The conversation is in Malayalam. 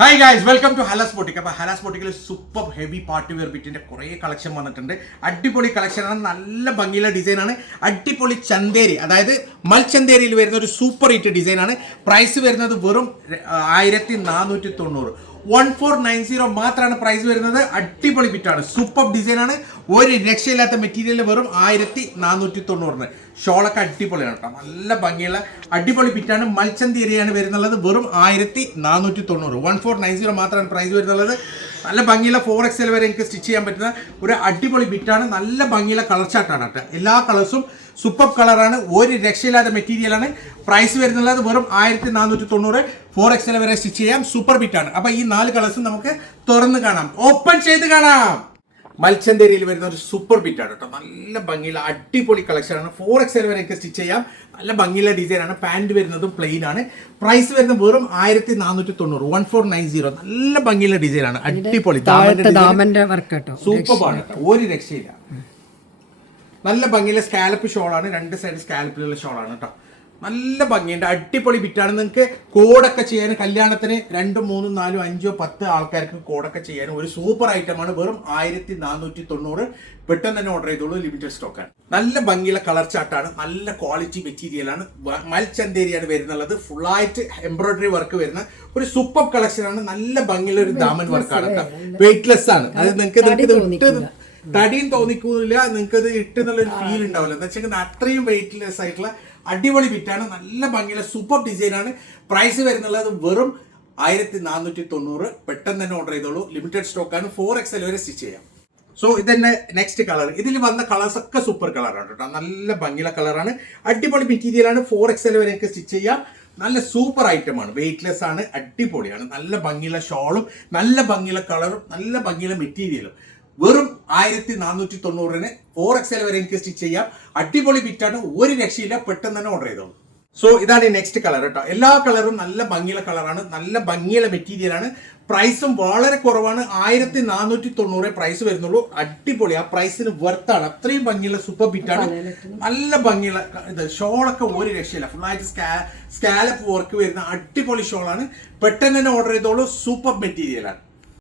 Hi guys, welcome to Halas boutique. അപ്പോൾ ഹലാസ് ബോട്ടിക്കിൽ സൂപ്പർ ഹെവി പാർട്ടി വെയർ ബിറ്റിൻ്റെ കുറേ കളക്ഷൻ വന്നിട്ടുണ്ട്. അടിപൊളി കളക്ഷനാണ്, നല്ല ഭംഗിയുള്ള ഡിസൈനാണ്. അടിപൊളി ചന്തേരി, അതായത് മൽ ചന്തേരിയിൽ വരുന്ന ഒരു സൂപ്പർ ഹിറ്റ് ഡിസൈനാണ്. പ്രൈസ് വരുന്നത് വെറും 1490, 1490 മാത്രമാണ് പ്രൈസ് വരുന്നത്. അടിപൊളി ബിറ്റാണ്, സൂപ്പർ ഡിസൈനാണ്. ഒരു രക്ഷയില്ലാത്ത മെറ്റീരിയൽ വെറും 1490. ഷോളൊക്കെ അടിപൊളിയാണ് കേട്ടോ, നല്ല ഭംഗിയുള്ള അടിപൊളി ബിറ്റാണ്. മൽച്ചന്തേരിയാണ് വരുന്നുള്ളത്. വെറും 1490, 1490 മാത്രമാണ് പ്രൈസ് വരുന്നുള്ളത്. നല്ല ഭംഗിയുള്ള 4XL വരെ എനിക്ക് സ്റ്റിച്ച് ചെയ്യാൻ പറ്റുന്ന ഒരു അടിപൊളി ബിറ്റാണ്. നല്ല ഭംഗിയുള്ള കളർ ചാർട്ടാണ് കേട്ടോ. എല്ലാ കളേഴ്സും സൂപ്പർ കളറാണ്, ഒരു രക്ഷയില്ലാത്ത മെറ്റീരിയലാണ്. പ്രൈസ് വരുന്നുള്ളത് വെറും 1490, 4XL വരെ സ്റ്റിച്ച് ചെയ്യാം. സൂപ്പർ ബിറ്റാണ്. അപ്പോൾ ഈ 4 കളേഴ്സും നമുക്ക് തുറന്ന് കാണാം, ഓപ്പൺ ചെയ്ത് കാണാം. മൽച്ചന്തേരിയിൽ വരുന്ന ഒരു സൂപ്പർ ബിറ്റാണ് കേട്ടോ, നല്ല ഭംഗിയുള്ള അടിപൊളി കളക്ഷനാണ്. 4XL വരെ ഒക്കെ സ്റ്റിച്ച് ചെയ്യാം. നല്ല ഭംഗിയുള്ള ഡിസൈനാണ്. പാൻറ് വരുന്നതും പ്ലെയിൻ ആണ്. പ്രൈസ് വരുന്നത് വെറും 1490, 1490. നല്ല ഭംഗിയുള്ള ഡിസൈനാണ്, അടിപൊളി സൂപ്പർ ആണ്, ഒരു രക്ഷയില്ല. നല്ല ഭംഗിയുള്ള സ്കാലപ്പ് ഷോളാണ്, 2 സൈഡ് സ്കാലപ്പിലുള്ള ഷോളാണ് കേട്ടോ. നല്ല ഭംഗിയുണ്ട്, അടിപൊളി ബിറ്റാണ്. നിങ്ങൾക്ക് കോഡൊക്കെ ചെയ്യാൻ, കല്യാണത്തിന് 2, 3, 4, 5, 10 ആൾക്കാർക്ക് കോഡൊക്കെ ചെയ്യാൻ ഒരു സൂപ്പർ ഐറ്റമാണ്. വെറും 1490. പെട്ടെന്ന് തന്നെ ഓർഡർ ചെയ്തോളൂ, ലിമിറ്റഡ് സ്റ്റോക്കാണ്. നല്ല ഭംഗിയുള്ള കളർ ചാർട്ടാണ്, നല്ല ക്വാളിറ്റി മെറ്റീരിയലാണ്. മൽച്ചന്തേരിയാണ് വരുന്നുള്ളത്. ഫുള്ളായിട്ട് എംബ്രോയിഡറി വർക്ക് വരുന്ന ഒരു സൂപ്പർ കളക്ഷനാണ്. നല്ല ഭംഗിയുള്ള ഒരു ദാമൻ വർക്കാണ് കേട്ടോ. വെയിറ്റ്ലെസ് ആണ്, അത് നിങ്ങൾക്ക് തടിയും തോന്നിക്കൂല, നിങ്ങൾക്ക് ഇത് ഇട്ടുന്നുള്ളൊരു ഫീൽ ഉണ്ടാവില്ല. എന്താ വെച്ചാൽ അത്രയും വെയിറ്റ്ലെസ് ആയിട്ടുള്ള അടിപൊളി ബിറ്റാണ്. നല്ല ഭംഗിയുള്ള സൂപ്പർ ഡിസൈനാണ്. പ്രൈസ് വരുന്നുള്ളത് വെറും 1490. പെട്ടെന്ന് തന്നെ ഓർഡർ ചെയ്തോളൂ, ലിമിറ്റഡ് സ്റ്റോക്കാണ്. 4XL വരെ സ്റ്റിച്ച് ചെയ്യാം. സോ ഇതെന്നെ നെക്സ്റ്റ് കളർ. ഇതിൽ വന്ന കളേഴ്സ് ഒക്കെ സൂപ്പർ കളറാണ് കേട്ടോ. നല്ല ഭംഗിയുള്ള കളറാണ്, അടിപൊളി മെറ്റീരിയലാണ്. 4XL വരെയൊക്കെ സ്റ്റിച്ച് ചെയ്യാം. നല്ല സൂപ്പർ ഐറ്റമാണ്, വെയിറ്റ്ലെസ് ആണ്, അടിപൊളിയാണ്. നല്ല ഭംഗിയുള്ള ഷോളും, നല്ല ഭംഗിയുള്ള കളറും, നല്ല ഭംഗിയുള്ള മെറ്റീരിയലും. വെറും 1490 4XL വരെ എനിക്ക് സ്റ്റിച്ച് ചെയ്യാം. അടിപൊളി ബിറ്റാണ്, ഒരു രക്ഷയില്ല. പെട്ടെന്ന് തന്നെ ഓർഡർ ചെയ്തോളൂ. സോ ഇതാണ് നെക്സ്റ്റ് കളർ കേട്ടോ. എല്ലാ കളറും നല്ല ഭംഗിയുള്ള കളറാണ്, നല്ല ഭംഗിയുള്ള മെറ്റീരിയലാണ്. പ്രൈസും വളരെ കുറവാണ്, 1490 പ്രൈസ് വരുന്നുള്ളൂ. അടിപൊളി, ആ പ്രൈസിന് വെർത്താണ്. അത്രയും ഭംഗിയുള്ള സൂപ്പർ ബിറ്റാണ്. നല്ല ഭംഗിയുള്ള ഇത് ഷോളൊക്കെ ഒരു രക്ഷയില്ല. ഫുള്ളായിട്ട് സ്കാലപ്പ് വർക്ക് വരുന്ന അടിപൊളി ഷോളാണ്. പെട്ടെന്ന് തന്നെ ഓർഡർ ചെയ്തോളൂ, സൂപ്പർ മെറ്റീരിയലാണ്.